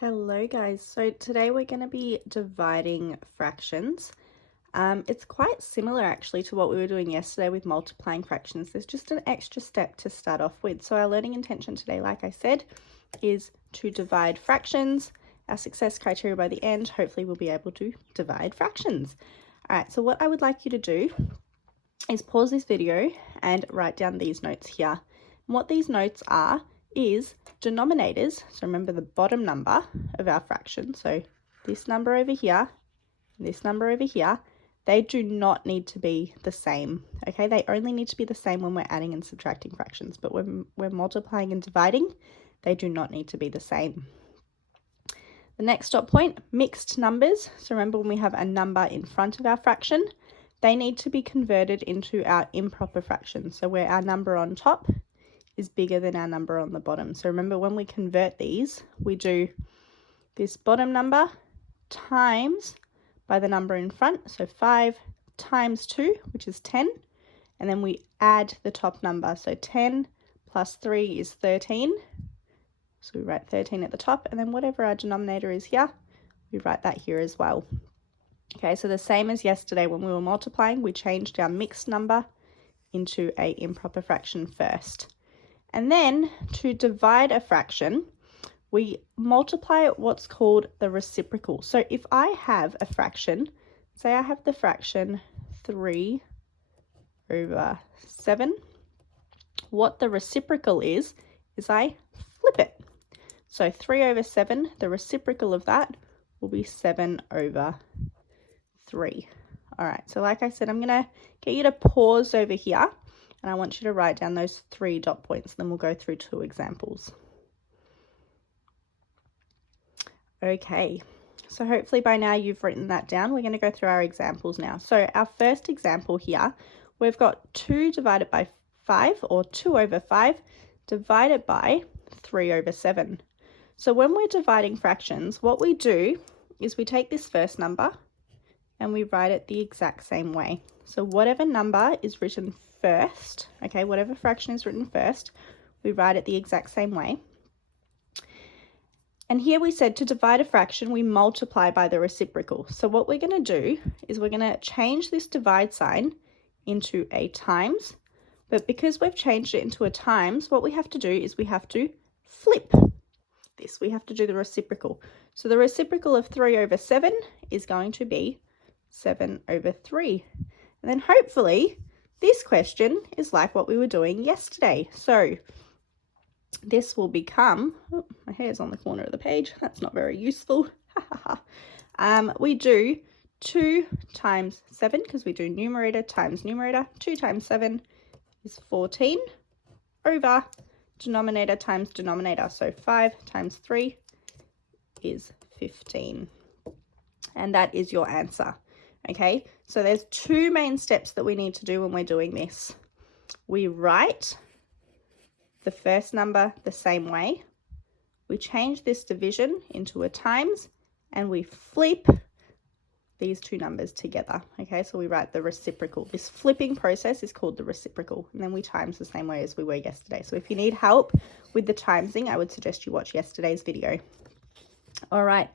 Hello guys, so today we're going to be dividing fractions. It's quite similar actually to what we were doing yesterday with multiplying fractions. There's just an extra step to start off with. So our learning intention today, like I said, is to divide fractions. Our success criteria by the end, hopefully we'll be able to divide fractions. All right, so what I would like you to do is pause this video and write down these notes here. And what these notes are is denominators. So remember the bottom number of our fraction. So this number over here, this number over here, they do not need to be the same. Okay, they only need to be the same when we're adding and subtracting fractions. But when we're multiplying and dividing, they do not need to be the same. The next dot point, mixed numbers. So remember when we have a number in front of our fraction, they need to be converted into our improper fraction. So where our number on top is bigger than our number on the bottom. So remember when we convert these, we do this bottom number times by the number in front. So 5 times 2, which is 10. And then we add the top number. So 10 plus 3 is 13. So we write 13 at the top. And then whatever our denominator is here, we write that here as well. Okay, so the same as yesterday when we were multiplying, we changed our mixed number into a improper fraction first. And then to divide a fraction, we multiply what's called the reciprocal. So if I have a fraction, say I have the fraction 3 over 7, what the reciprocal is I flip it. So 3 over 7, the reciprocal of that will be 7 over 3. All right, so like I said, I'm going to get you to pause over here. And I want you to write down those 3 dot points. Then we'll go through 2 examples. Okay, so hopefully by now you've written that down. We're going to go through our examples now. So our first example here, we've got 2 divided by 5, or 2 over 5, divided by 3 over 7. So when we're dividing fractions, what we do is we take this first number and we write it the exact same way. So whatever number is written first, okay, whatever fraction is written first, we write it the exact same way. And here we said to divide a fraction, we multiply by the reciprocal. So what we're going to do is we're going to change this divide sign into a times. But because we've changed it into a times, what we have to do is we have to flip this. We have to do the reciprocal. So the reciprocal of 3 over 7 is going to be 7 over 3. And then hopefully this question is like what we were doing yesterday. So this will become, oh, my hair's on the corner of the page. That's not very useful. We do 2 times 7 because we do numerator times numerator. 2 times 7 is 14 over denominator times denominator. So 5 times 3 is 15. And that is your answer. Okay, so there's 2 main steps that we need to do when we're doing this. We write the first number the same way. We change this division into a times, and we flip these 2 numbers together. Okay, so we write the reciprocal. This flipping process is called the reciprocal, and then we times the same way as we were yesterday. So if you need help with the timesing, I would suggest you watch yesterday's video. All right.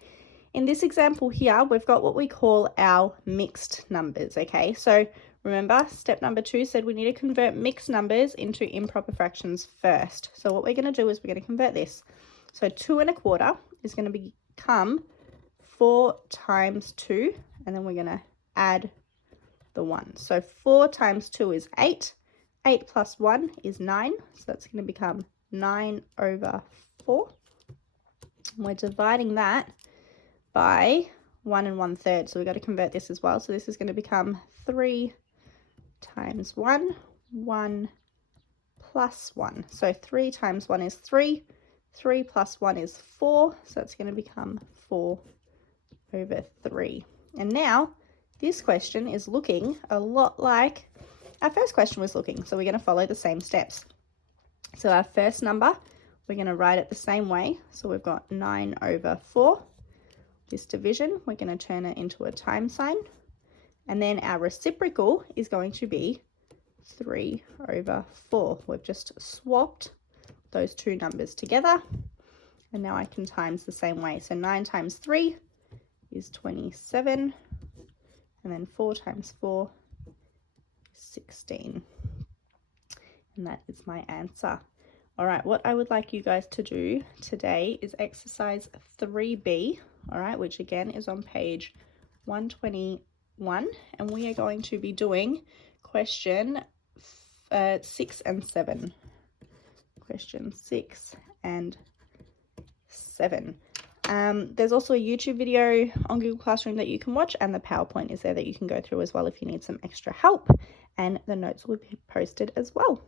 In this example here, we've got what we call our mixed numbers, okay? So remember, step number 2 said we need to convert mixed numbers into improper fractions first. So what we're going to do is we're going to convert this. So 2 1/4 is going to become 4 times 2, and then we're going to add the 1. So 4 times 2 is 8. 8 plus 1 is 9, so that's going to become 9 over 4. And we're dividing that by 1 1/3. So we've got to convert this as well. So this is going to become 3 times 1, 1 plus 1. So 3 times 1 is 3. 3 plus 1 is 4. So it's going to become 4 over 3. And now this question is looking a lot like our first question was looking. So we're going to follow the same steps. So our first number, we're going to write it the same way. So we've got 9 over 4. This division, we're going to turn it into a time sign. And then our reciprocal is going to be 3 over 4. We've just swapped those 2 numbers together. And now I can times the same way. So 9 times 3 is 27. And then 4 times 4 is 16. And that is my answer. All right, what I would like you guys to do today is exercise 3B, all right, which again is on page 121. And we are going to be doing question 6 and 7. Question 6 and 7. There's also a YouTube video on Google Classroom that you can watch, and the PowerPoint is there that you can go through as well if you need some extra help, and the notes will be posted as well.